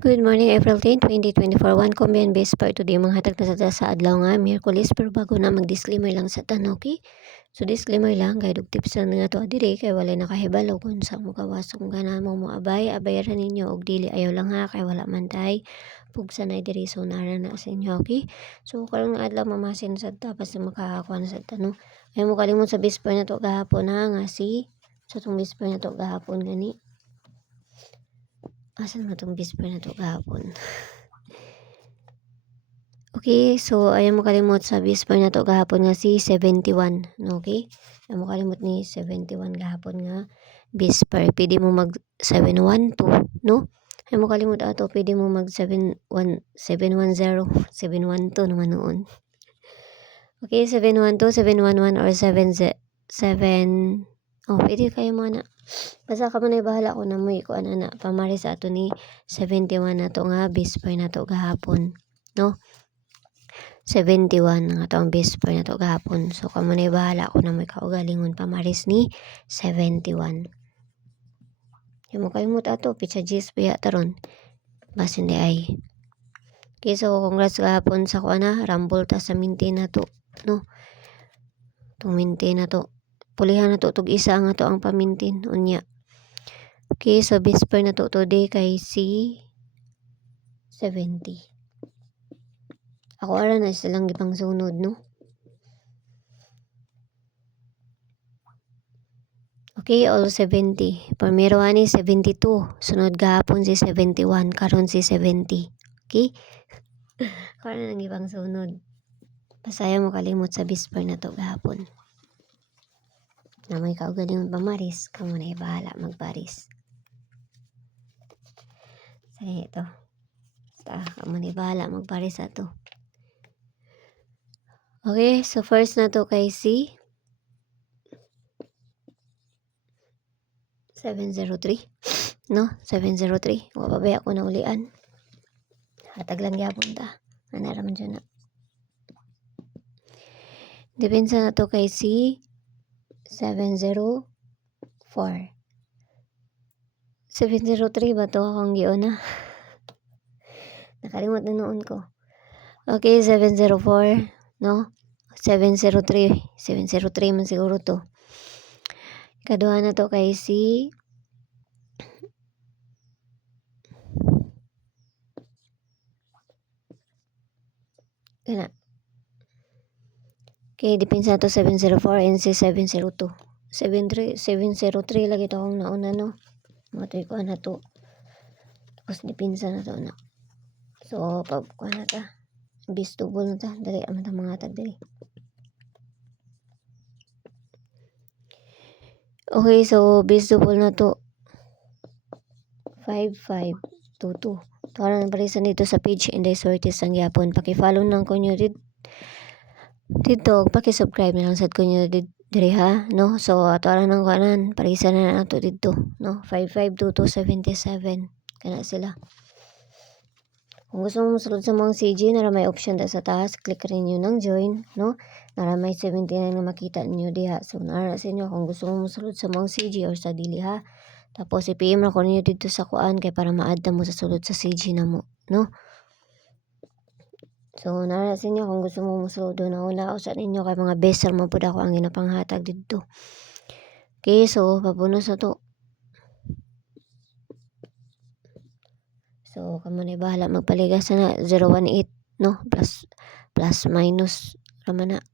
Good morning, April 10, 2024. One combined base part today manghatag na sa adlaw nga Miyerkules, pero bago na mag-disclaimer lang sa tanan, okay? So disclaimer lang, guide og tips lang nga to diri kay walay nakahibalo kung sa mo gawas kung ganahan mo abayaran ninyo og dili ayaw lang ha kay wala man tay pugsanay diri so nara na sa inyo, okay? So karon nga adlaw mamasin sa tapos na makakuha na sa tanong. Ay mo kalimot sa base part na to gahapon ha nga sa tong base part na to gahapon gani. Asan mo itong bisper na to gahapon? Okay, so ayaw mo kalimot sa bisper na to gahapon nga si 71. No, okay? Ayaw mo kalimot ni 71 gahapon nga bisper. Pwede mo mag 712, no? Ayaw mo kalimot ato, pwede mo mag 710, 712 naman noon. Okay, 712, 711 or 77. Oh, pwede kayo mo na. Basta ka man ay bahala ko na mo ko na pamari sa ato ni 71 na to nga bisper na to gahapon, no? 71 nga to ang bisper na to gahapon. So ka man ay bahala ko na mo kaugalingon pamaris ni 71. Yung mo kalimut ato pitsa G's biya taron. Basin di ay. Okay, so congrats gahapon sa kuana rambol ta sa minti na to, no? Tong minti na to. Pulihan na to tug isa nga to ang pamintin unya. Okay, so bisper na to today kay C 70. Ako ara na silang gipang sunod, no? Okay, all 70. Primero ani 72. Sunod gahapon si 71. Karon si 70. Okay? Ako ara nang gipang sunod. Pasaya mo kalimot sa bisper na to gahapon. Na may kaugalingon pamaris, kamo na bahala magparis. Say ito. Basta kamo na bahala magparis ato. Okay, so first na to kay C 703. No? 703. Wapabaya ko na ulian. Hatag lang gyapon ta. Manaraman dyan na. Depensa na to kay C 704. 703 ba to akong giyon na? Nakalimot na noon ko. Okay, 704. No? 703. 703 man siguro to. Kaduha na to kay C kana. Okay, depensa to 704 and C 702. 703 lagi to akong nauna, no? Matoy ko na to. Tapos depensa na to na. So, pagkuha na ta. Bistubol na ta. Dali, aman ta mga tag dali. Okay, so bistubol na to. 5522. Tawara ng parisan dito sa page Inday Sorties ang yapon. Paki-follow lang ko nyo dito. Paki-subscribe na lang sad ko nyo diri ha, no? So, tawara ng kanan. Parisan na nato dito, no? 552277. Kana sila. Kung gusto mo masulod sa mga CG, nara may option da sa taas, click rin nyo ng join, no? Nara may 79 na makita nyo diha. So, nara sa inyo kung gusto mo masulod sa mga CG or sa dili ha. Tapos, i-PM na ko ninyo dito sa kuan kay para ma-add mo sa sulod sa CG na mo, no? So, nara sa inyo kung gusto mo masulod na wala sa ninyo kay mga beser mo po ako ang ginapanghatag dito. Okay, so, papunos na to. So, kamo na bahala magpaligas na 018, no? Plus minus raman na.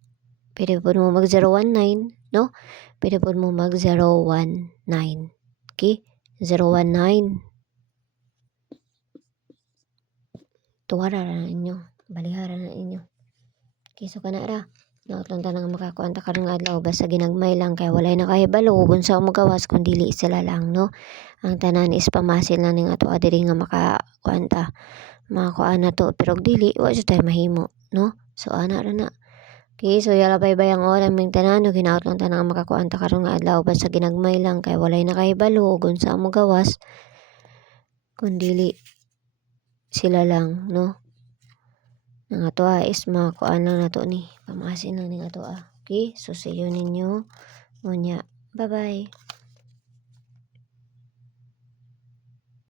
Pwede po mo mag 019, no? Pwede po mo mag 019. Okay? 019. Tuwara na inyo. Balihara na inyo. Okay, so kanara. Nautlang ta nga makakuanta karong adlaw basta ginagmay lang kay walay nakahibalo kung sa magawas kung dili sila lang, no? Ang tanan is pamasil na ning ato adiri nga makakuanta. Makakuan na to pero dili wa jud tay mahimo, no? So ana ra na. Okay, so yala baybayang oras ming tanan no ginautlang ta nga makakuanta karong adlaw basta ginagmay lang kay walay nakahibalo kung sa magawas kung dili sila lang, no? Nang ato is makuan lang nato ni pamasin lang ning ato. Okay, so see you ninyo unya. Bye bye.